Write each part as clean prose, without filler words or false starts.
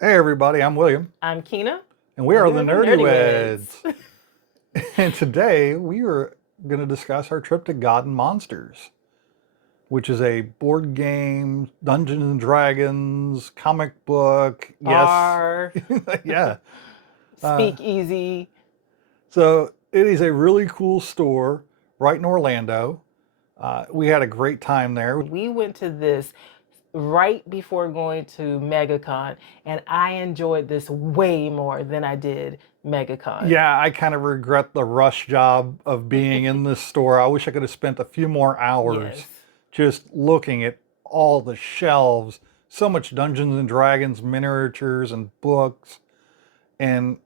Hey everybody, I'm William, I'm Kina. and we are the We're the Nerdy Nerdyweds. And today we are going to discuss our trip to God and Monsters, which is a board game, Dungeons and Dragons, comic book. Yes, Bar, yeah. Uh, speakeasy. so it is a really cool store right in Orlando. We had a great time there. We went to this right before going to MegaCon, and I enjoyed this way more than I did MegaCon. Yeah, I kind of regret the rush job of being in this store. I wish I could have spent a few more hours Yes. just looking at all the shelves. So much Dungeons and Dragons miniatures and books and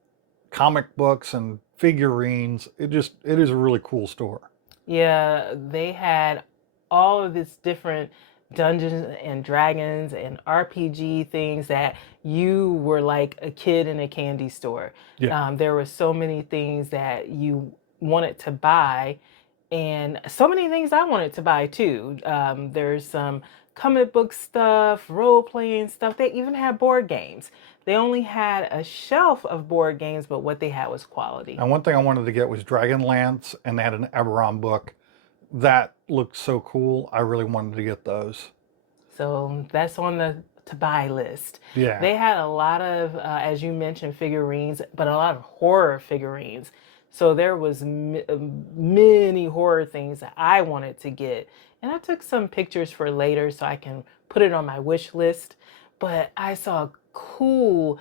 comic books and figurines. It is a really cool store. Yeah, they had all of this different Dungeons and Dragons and RPG things that you were like a kid in a candy store. Yeah. There were so many things that you wanted to buy, and so many things I wanted to buy too. There's some comic book stuff, role playing stuff. They even had board games. They only had a shelf of board games, but what they had was quality. And one thing I wanted to get was Dragonlance, and they had an Eberron book. That looked so cool. I really wanted to get those. So that's on the to buy list. Yeah. They had a lot of, as you mentioned, figurines, but a lot of horror figurines. So there was many horror things that I wanted to get. And I took some pictures for later so I can put it on my wish list. But I saw cool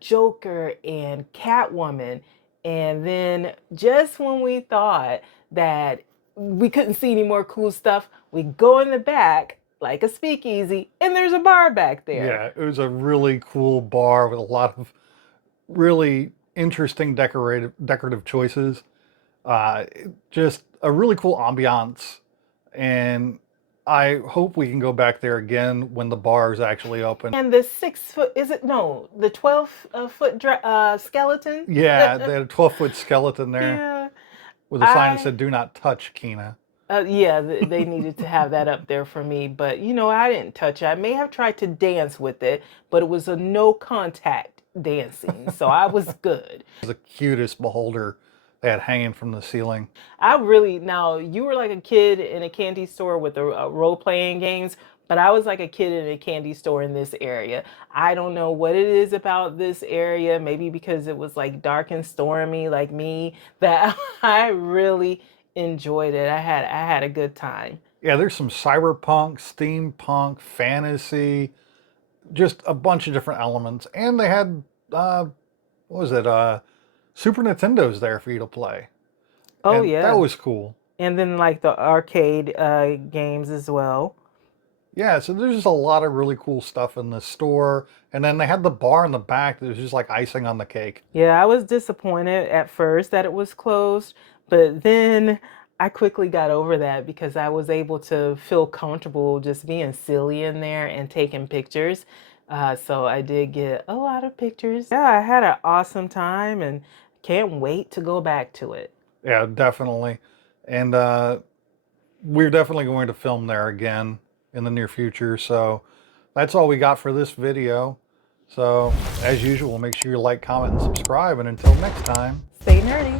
Joker and Catwoman. And then just when we thought that we couldn't see any more cool stuff, we go in the back like a speakeasy, and there's a bar back there. Yeah, it was a really cool bar with a lot of really interesting decorative choices. Just a really cool ambiance, and I hope we can go back there again when the bar is actually open. And the 6 foot, is it? No, the 12-foot skeleton? Yeah, they had a 12-foot skeleton there Yeah. with a sign that said, "Do not touch, Kina." Yeah, they needed to have that up there for me, but I didn't touch it. I may have tried to dance with it, but it was a no contact dancing, so I was good. It was the cutest beholder they had hanging from the ceiling. Now you were like a kid in a candy store with the role playing games, but I was like a kid in a candy store in this area. I don't know what it is about this area, maybe because it was like dark and stormy like me, that I really enjoyed it. I had a good time. Yeah, there's some cyberpunk, steampunk, fantasy, just a bunch of different elements. And they had, what was it, Super Nintendos there for you to play. Oh And yeah. that was cool. And then like the arcade games as well. Yeah, so there's just a lot of really cool stuff in this store. And then they had the bar in the back that was just like icing on the cake. Yeah, I was disappointed at first that it was closed, but then I quickly got over that because I was able to feel comfortable just being silly in there and taking pictures. So I did get a lot of pictures. Yeah, I had an awesome time and can't wait to go back to it. Yeah, definitely. And we're definitely going to film there again in the near future. So that's all we got for this video. So as usual, make sure you like, comment, and subscribe. And until next time, Stay nerdy.